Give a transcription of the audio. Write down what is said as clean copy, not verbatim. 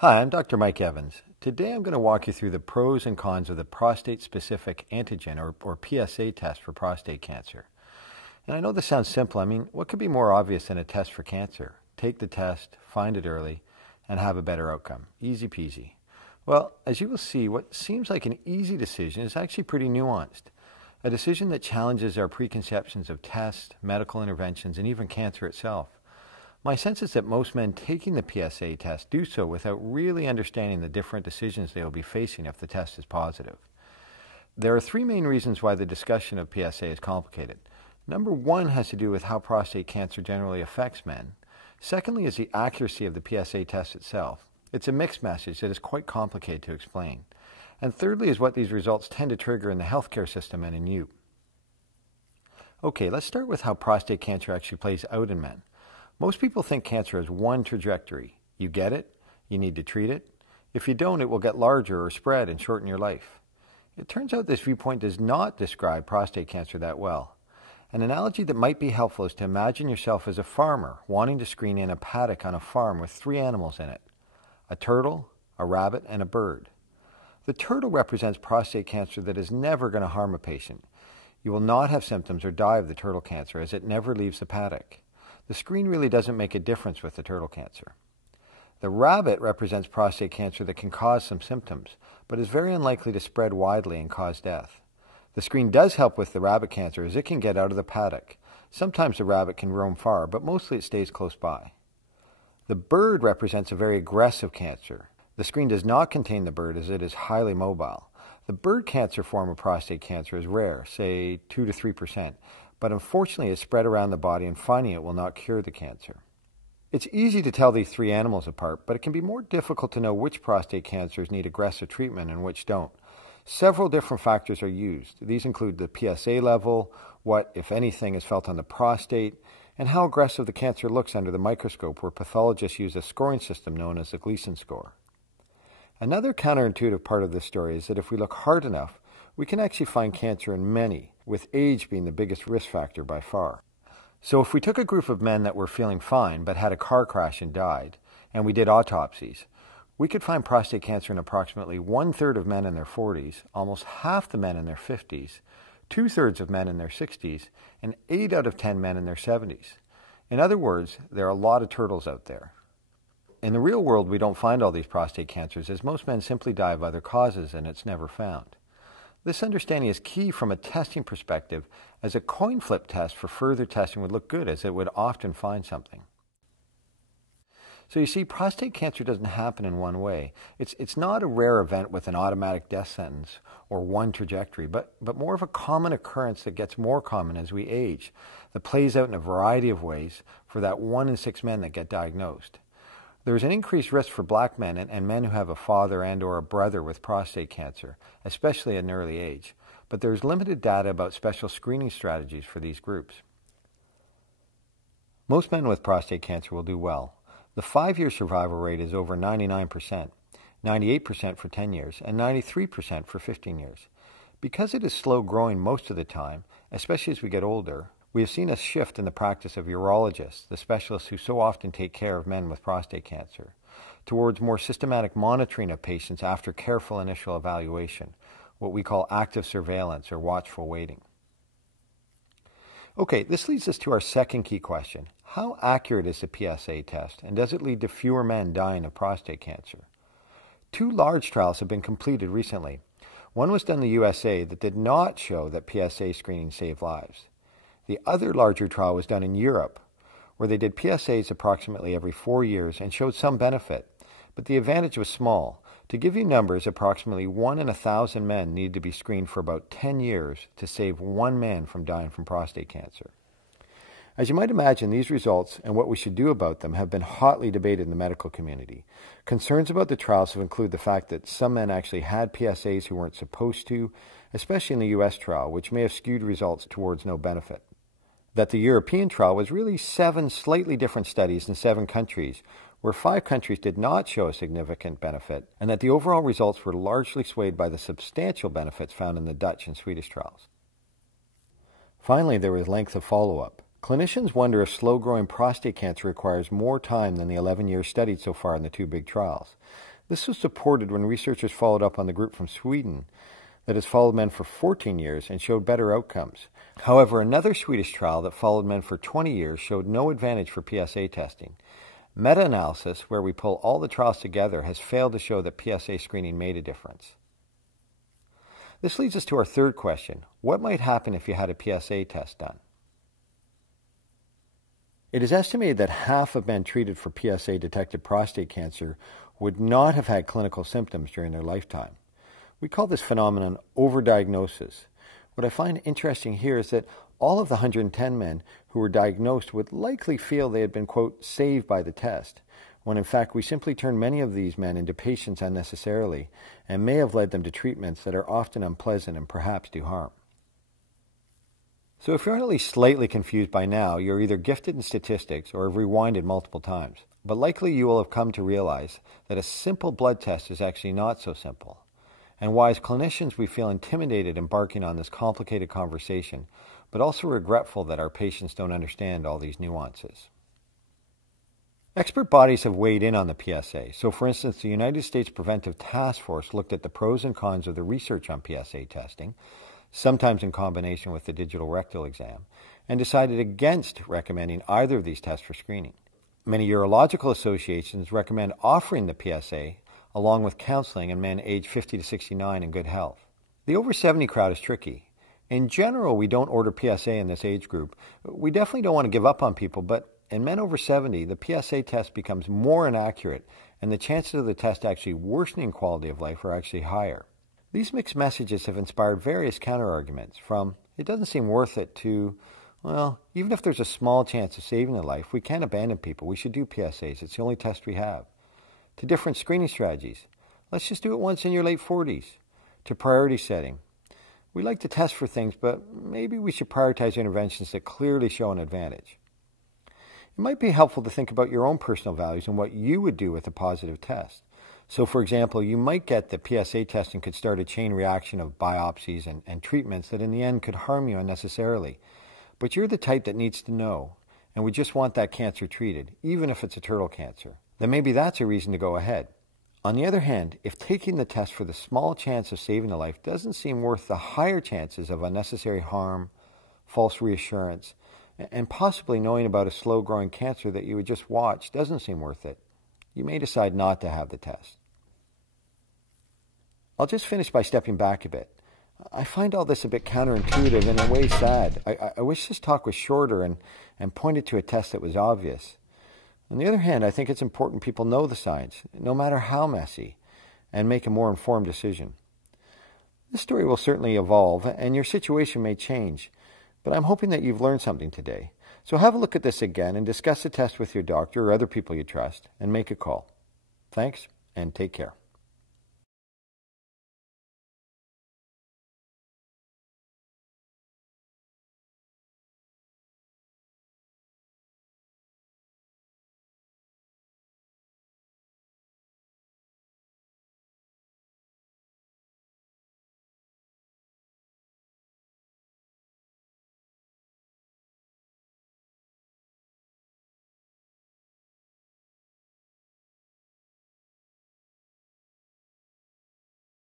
Hi, I'm Dr. Mike Evans. Today I'm going to walk you through the pros and cons of the prostate-specific antigen or PSA test for prostate cancer. And I know this sounds simple. I mean, what could be more obvious than a test for cancer? Take the test, find it early, and have a better outcome. Easy peasy. Well, as you will see, what seems like an easy decision is actually pretty nuanced. A decision that challenges our preconceptions of tests, medical interventions, and even cancer itself. My sense is that most men taking the PSA test do so without really understanding the different decisions they will be facing if the test is positive. There are three main reasons why the discussion of PSA is complicated. Number one has to do with how prostate cancer generally affects men. Secondly is the accuracy of the PSA test itself. It's a mixed message that is quite complicated to explain. And thirdly is what these results tend to trigger in the healthcare system and in you. Okay, let's start with how prostate cancer actually plays out in men. Most people think cancer has one trajectory. You get it, you need to treat it. If you don't, it will get larger or spread and shorten your life. It turns out this viewpoint does not describe prostate cancer that well. An analogy that might be helpful is to imagine yourself as a farmer wanting to screen in a paddock on a farm with three animals in it: a turtle, a rabbit, and a bird. The turtle represents prostate cancer that is never going to harm a patient. You will not have symptoms or die of the turtle cancer as it never leaves the paddock. The screen really doesn't make a difference with the turtle cancer. The rabbit represents prostate cancer that can cause some symptoms, but is very unlikely to spread widely and cause death. The screen does help with the rabbit cancer as it can get out of the paddock. Sometimes the rabbit can roam far, but mostly it stays close by. The bird represents a very aggressive cancer. The screen does not contain the bird as it is highly mobile. The bird cancer form of prostate cancer is rare, say 2 to 3%. But unfortunately it's spread around the body and finding it will not cure the cancer. It's easy to tell these three animals apart, but it can be more difficult to know which prostate cancers need aggressive treatment and which don't. Several different factors are used. These include the PSA level, what, if anything, is felt on the prostate, and how aggressive the cancer looks under the microscope, where pathologists use a scoring system known as the Gleason score. Another counterintuitive part of this story is that if we look hard enough, we can actually find cancer in many, with age being the biggest risk factor by far. So if we took a group of men that were feeling fine but had a car crash and died, and we did autopsies, we could find prostate cancer in approximately 1/3 of men in their 40s, almost half the men in their 50s, 2/3 of men in their 60s, and 8 out of 10 men in their 70s. In other words, there are a lot of turtles out there. In the real world, we don't find all these prostate cancers, as most men simply die of other causes and it's never found. This understanding is key from a testing perspective, as a coin flip test for further testing would look good, as it would often find something. So you see, prostate cancer doesn't happen in one way. It's not a rare event with an automatic death sentence or one trajectory, but more of a common occurrence that gets more common as we age, that plays out in a variety of ways for that 1 in 6 men that get diagnosed. There's an increased risk for black men and men who have a father and or a brother with prostate cancer, especially at an early age, but there's limited data about special screening strategies for these groups. Most men with prostate cancer will do well. The 5-year survival rate is over 99%, 98% for 10 years, and 93% for 15 years. Because it is slow growing most of the time, especially as we get older, we have seen a shift in the practice of urologists, the specialists who so often take care of men with prostate cancer, towards more systematic monitoring of patients after careful initial evaluation, what we call active surveillance or watchful waiting. Okay, this leads us to our second key question. How accurate is the PSA test, and does it lead to fewer men dying of prostate cancer? 2 large trials have been completed recently. One was done in the USA that did not show that PSA screening saved lives. The other larger trial was done in Europe, where they did PSAs approximately every 4 years and showed some benefit, but the advantage was small. To give you numbers, approximately 1 in 1,000 men needed to be screened for about 10 years to save 1 man from dying from prostate cancer. As you might imagine, these results and what we should do about them have been hotly debated in the medical community. Concerns about the trials have included the fact that some men actually had PSAs who weren't supposed to, especially in the US trial, which may have skewed results towards no benefit. That the European trial was really 7 slightly different studies in 7 countries, where 5 countries did not show a significant benefit, and that the overall results were largely swayed by the substantial benefits found in the Dutch and Swedish trials. Finally, there was length of follow-up. Clinicians wonder if slow-growing prostate cancer requires more time than the 11 years studied so far in the 2 big trials. This was supported when researchers followed up on the group from Sweden that has followed men for 14 years and showed better outcomes. However, another Swedish trial that followed men for 20 years showed no advantage for PSA testing. Meta-analysis, where we pull all the trials together, has failed to show that PSA screening made a difference. This leads us to our third question. What might happen if you had a PSA test done? It is estimated that half of men treated for PSA-detected prostate cancer would not have had clinical symptoms during their lifetime. We call this phenomenon overdiagnosis. What I find interesting here is that all of the 110 men who were diagnosed would likely feel they had been, quote, saved by the test, when in fact we simply turned many of these men into patients unnecessarily and may have led them to treatments that are often unpleasant and perhaps do harm. So if you're at least slightly confused by now, you're either gifted in statistics or have rewinded multiple times. But likely you will have come to realize that a simple blood test is actually not so simple, and why as clinicians we feel intimidated embarking on this complicated conversation, but also regretful that our patients don't understand all these nuances. Expert bodies have weighed in on the PSA. So for instance, the United States Preventive Task Force looked at the pros and cons of the research on PSA testing, sometimes in combination with the digital rectal exam, and decided against recommending either of these tests for screening. Many urological associations recommend offering the PSA along with counseling in men aged 50 to 69 in good health. The over 70 crowd is tricky. In general, we don't order PSA in this age group. We definitely don't want to give up on people, but in men over 70, the PSA test becomes more inaccurate, and the chances of the test actually worsening quality of life are actually higher. These mixed messages have inspired various counterarguments, from it doesn't seem worth it to, well, even if there's a small chance of saving a life, we can't abandon people. We should do PSAs. It's the only test we have. To different screening strategies. Let's just do it once in your late 40s. To priority setting. We like to test for things, but maybe we should prioritize interventions that clearly show an advantage. It might be helpful to think about your own personal values and what you would do with a positive test. So, for example, you might get that PSA testing could start a chain reaction of biopsies and treatments that in the end could harm you unnecessarily. But you're the type that needs to know, and we just want that cancer treated, even if it's a turtle cancer. Then maybe that's a reason to go ahead. On the other hand, if taking the test for the small chance of saving a life doesn't seem worth the higher chances of unnecessary harm, false reassurance, and possibly knowing about a slow-growing cancer that you would just watch doesn't seem worth it, you may decide not to have the test. I'll just finish by stepping back a bit. I find all this a bit counterintuitive and in a way sad. I wish this talk was shorter and pointed to a test that was obvious. On the other hand, I think it's important people know the science, no matter how messy, and make a more informed decision. This story will certainly evolve, and your situation may change, but I'm hoping that you've learned something today. So have a look at this again and discuss the test with your doctor or other people you trust, and make a call. Thanks, and take care.